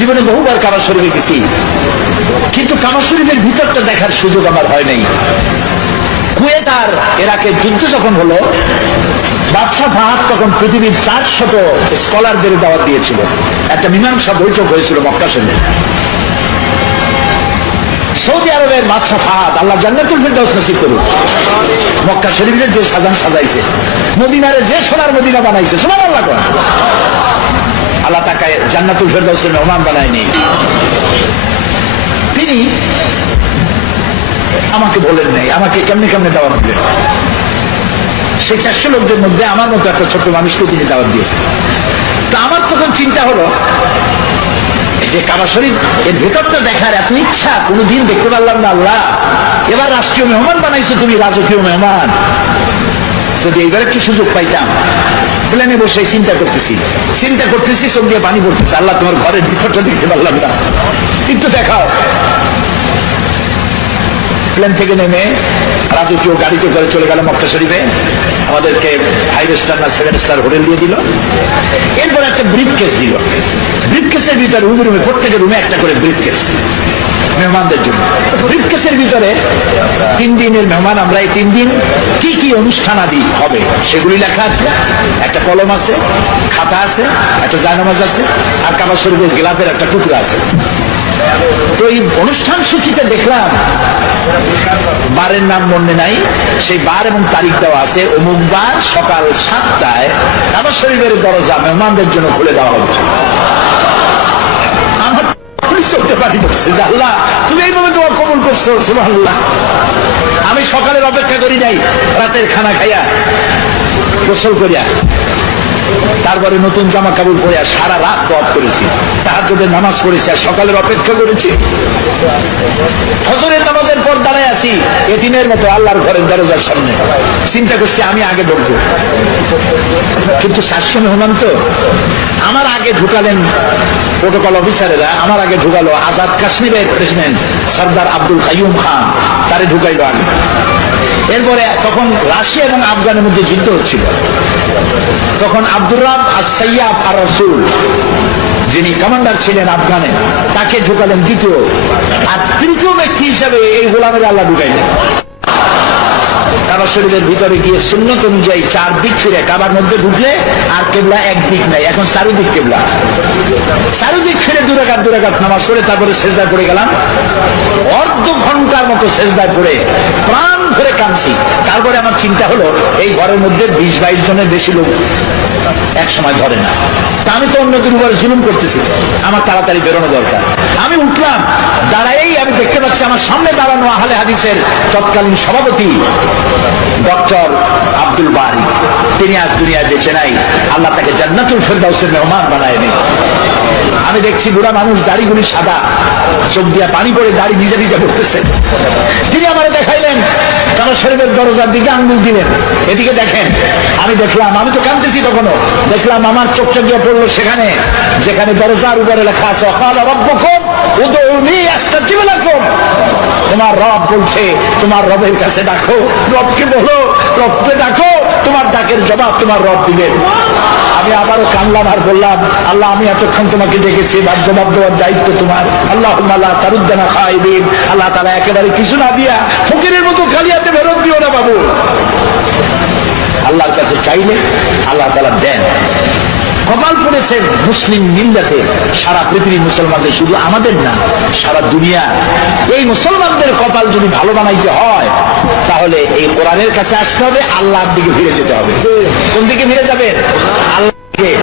জীবনে বহুবার কাবা শরীফে গেছি। কিন্তু কাবা শরীফের ভিতরটা দেখার সুযোগ আমার হয় নাই। কুয়েত আর এরাকের যুদ্ধ যখন হলো, বাদশাহ ফাহাদ তখন পৃথিবীর চার শত স্কলারদের দাওয়াত দিয়েছিল। একটা মীমাংসা বৈঠক হয়েছিল মক্কা শরীফে। সৌদি আরবের বাদশাহ ফাহাদ আল্লাহ জান্নাতুল ফিরদাউস নসিব করুন মক্কা শরীফের যে সাজান সাজাইছে, মদিনারে যে সোনার মদিনা বানাইছে সোনার আল্লাহ আল্লাহ তাকে জান্নাতুল ফেরদাউসের মেহমান বানায়নি। তিনি আমাকে বলেন নাই, আমাকে কেমনে কেমনে দাওয়াত দিলেন? সেই চারশো লোকদের মধ্যে আমার মতো একটা ছোট্ট মানুষকে তিনি দাওয়াত দিয়েছেন। তো আমার তখন চিন্তা হলো, যে কাবা শরীফ এর ভেতরটা দেখার এত ইচ্ছা, কোনোদিন দেখতে পারলাম না আল্লাহ। এবার রাষ্ট্রীয় মেহমান বানাইছো তুমি, রাজকীয় মেহমান। যদি এইবার একটু সুযোগ পাইতাম প্লেনে বসে চিন্তা করতেছি। চিন্তা করতেছি, চোখ দিয়ে পানি পড়তেছে। আল্লাহ তোমার ঘরের বিপদটা দেখতে পারলাম না। একটু দেখাও। প্লেন থেকে নেমে রাজকীয় গাড়িতে করে চলে গেল মক্কা শরীফে। আমাদেরকে ফাইভ স্টার না সেভেন স্টার হোটেল দিয়ে দিল। এরপর একটা ব্রিফ কেস দিল। ব্রিফ কেসের ভিতরে রুমে রুমে, প্রত্যেকের রুমে একটা করে ব্রিফ কেস মেহমানদের জন্য। ব্রিফ কেসের ভিতরে তিন দিনের মেহমান, আমরা এই তিন দিন কি কি অনুষ্ঠান আদি হবে সেগুলি লেখা আছে। একটা কলম আছে, খাতা আছে, একটা জায়নামাজ আছে, আর কাবা শরীফের গেলাপের একটা টুকরো আছে। তো এই অনুষ্ঠান সূচিতে দেখলাম বারের নাম মনে নাই। সেই বার এবং তারিখ দেওয়া আছে। অমুক বার সকাল সাতটায় কাবা শরীফের দরজা মেহমানদের জন্য খুলে দেওয়া হবে। আমার আমি সকালের অপেক্ষা করি নাই, রাতের খানা খাইয়া গোসল করিয়া। তারপরে নতুন জামা কাপড় পরে সারা রাত পথ করেছি। তাহার নামাজ পড়েছি আর সকালের অপেক্ষা করেছি। হজরের নামাজের পর দাঁড়ায় আছি এদিনের মতো আল্লাহর ঘরের দরজার সামনে। চিন্তা করছি আমি আগে ঢুকবো। কিন্তু শাস্য মেহমান তো। আমার আগে ঢুকালেন প্রোটোকল অফিসারেরা আমার আগে ঢুকালো আজাদ কাশ্মীরের প্রেসিডেন্ট সর্দার আব্দুল কাইয়ুম খান। তারে ঢুকাইলো আগে। এরপরে তখন রাশিয়া এবং আফগানের মধ্যে যুদ্ধ হচ্ছিল। তখন আব্দুর রাব আর সৈয়াব আর রসুল যিনি কমান্ডার ছিলেন আফগানে, তাকে ঢুকালেন দ্বিতীয় আর তৃতীয় ব্যক্তি হিসাবে এই গোলামের আল্লাহ ঢুকাইলেন। কাবা শরীফের ভিতরে গিয়ে সুন্নত অনুযায়ী চার দিক ফিরে কাবার মধ্যে ঢুকলে আর কেবলা একদিক নাই, এখন চারিদিক কেবলা। চারিদিক ফিরে দুরাকাত দুরাকাত নামাজ পড়ে তারপরে সেজদা করে গেলাম। অর্ধ মতো সেজদায় পড়ে প্রাণ ধরে কাঁদছি। তারপরে আমার চিন্তা হলো, এই ঘরের মধ্যে বিশ বাইশ জনের বেশি লোক এক সময় ধরে না। তা আমি তো অন্যদের উপরে জুলুম করতেছি। আমার তাড়াতাড়ি বেরোনো দরকার। আমি উঠলাম দাঁড়াই আমি দেখতে পাচ্ছি আমার সামনে দাঁড়ানো আহলে হাদিসের তৎকালীন সভাপতি ডক্টর আব্দুল বারি। তিনি আজ দুনিয়ায় বেঁচে নাই। আল্লাহ তাকে জান্নাতুল ফেরদাউসের মেহমান বানায় নেই আমি দেখছি বুড়া মানুষ দাড়িগুলি সাদা, চোখ দিয়া পানি পড়ে দাড়ি ভিজে ভিজে পড়তেছে। তিনি আমার দেখাইলেন কারও শরীরের দরজার দিকে আঙ্গুল দিলেন। এদিকে দেখেন, আমি দেখলাম, আমি তো কাঁদতেছি তখনও। দেখলাম আমার চোখটা গিয়ে পড়ল সেখানে, যেখানে দরজার উপরে লেখা আছে, অকাল রব্বকুম উদৌনি আস্তাজিব লাকুম। তোমার রব বলছে, তোমার রবের কাছে ডাকো, রবকে বলো, রবকে ডাকো। তোমার ডাকের জবাব তোমার রব দিবেন আমি আবারও কানলাম আর বললাম, আল্লাহ, আমি এতক্ষণ তোমাকে ডেকেছি তার জবাব দেওয়ার দায়িত্ব তোমার। আল্লাহ আল্লাহ তারুদ্দানা খাইবিন আল্লাহ তারা একেবারে কিছু না দিয়া ফকিরের মতো খালিয়াতে ফেরত দিও না বাবু। আল্লাহর কাছে চাইলে আল্লাহ তালা দেন। কপাল পড়েছে মুসলিম মিল্লাতে, সারা পৃথিবীর মুসলমানদের শুধু আমাদের না, সারা দুনিয়া। এই মুসলমানদের কপাল যদি ভালো বানাইতে হয় তাহলে এই কোরআনের কাছে আসতে হবে, আল্লাহর দিকে ফিরে যেতে হবে। কোন দিকে ফিরে যাবেন? আল্লাহ